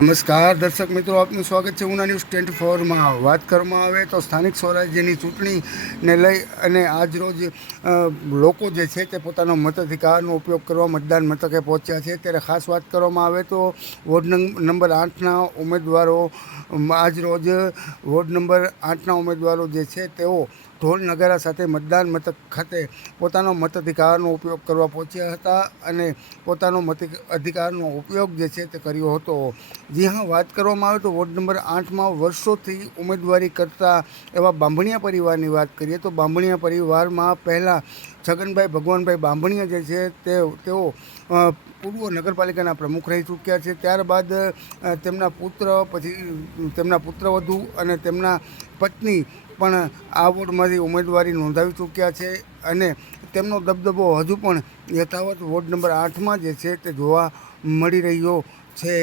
નમસ્કાર દર્શક મિત્રો, આપનું સ્વાગત છે ઉના ન્યૂઝ 24માં। વાત કરવામાં આવે તો સ્થાનિક સ્વરાજ્યની ચૂંટણીને લઈ અને આજરોજ લોકો જે છે તે પોતાનો મતાધિકારનો ઉપયોગ કરવા મતદાન મથકે પહોંચ્યા છે। ત્યારે ખાસ વાત કરવામાં આવે તો વોર્ડ નંબર 8ના ઉમેદવારો આજરોજ વોર્ડ નંબર 8ના ઉમેદવારો જે છે તેઓ ઢોલ નગારા સાથે મતદાન મથક ખાતે પોતાનો મતાધિકારનો ઉપયોગ કરવા પહોંચ્યા હતા અને પોતાનો મતાધિકારનો ઉપયોગ જે છે તે કર્યો હતો। જી હા, વાત કરવામાં આવે તો વોર્ડ નંબર 8માં વર્ષોથી ઉમેદવારી કરતા એવા બાંભણિયા પરિવારની વાત કરીએ તો બાંભણિયા પરિવારમાં પહેલાં છગનભાઈ ભગવાનભાઈ બાંભણિયા જે છે તેઓ પૂર્વ નગરપાલિકાના પ્રમુખ રહી ચૂક્યા છે। ત્યારબાદ તેમના પુત્ર, પછી તેમના પુત્રવધુ અને તેમના પત્ની પણ આ વોર્ડમાંથી ઉમેદવારી નોંધાવી ચૂક્યા છે અને તેમનો દબદબો હજુ પણ યથાવત વોર્ડ નંબર 8માં જે છે તે જોવા મળી રહ્યો છે।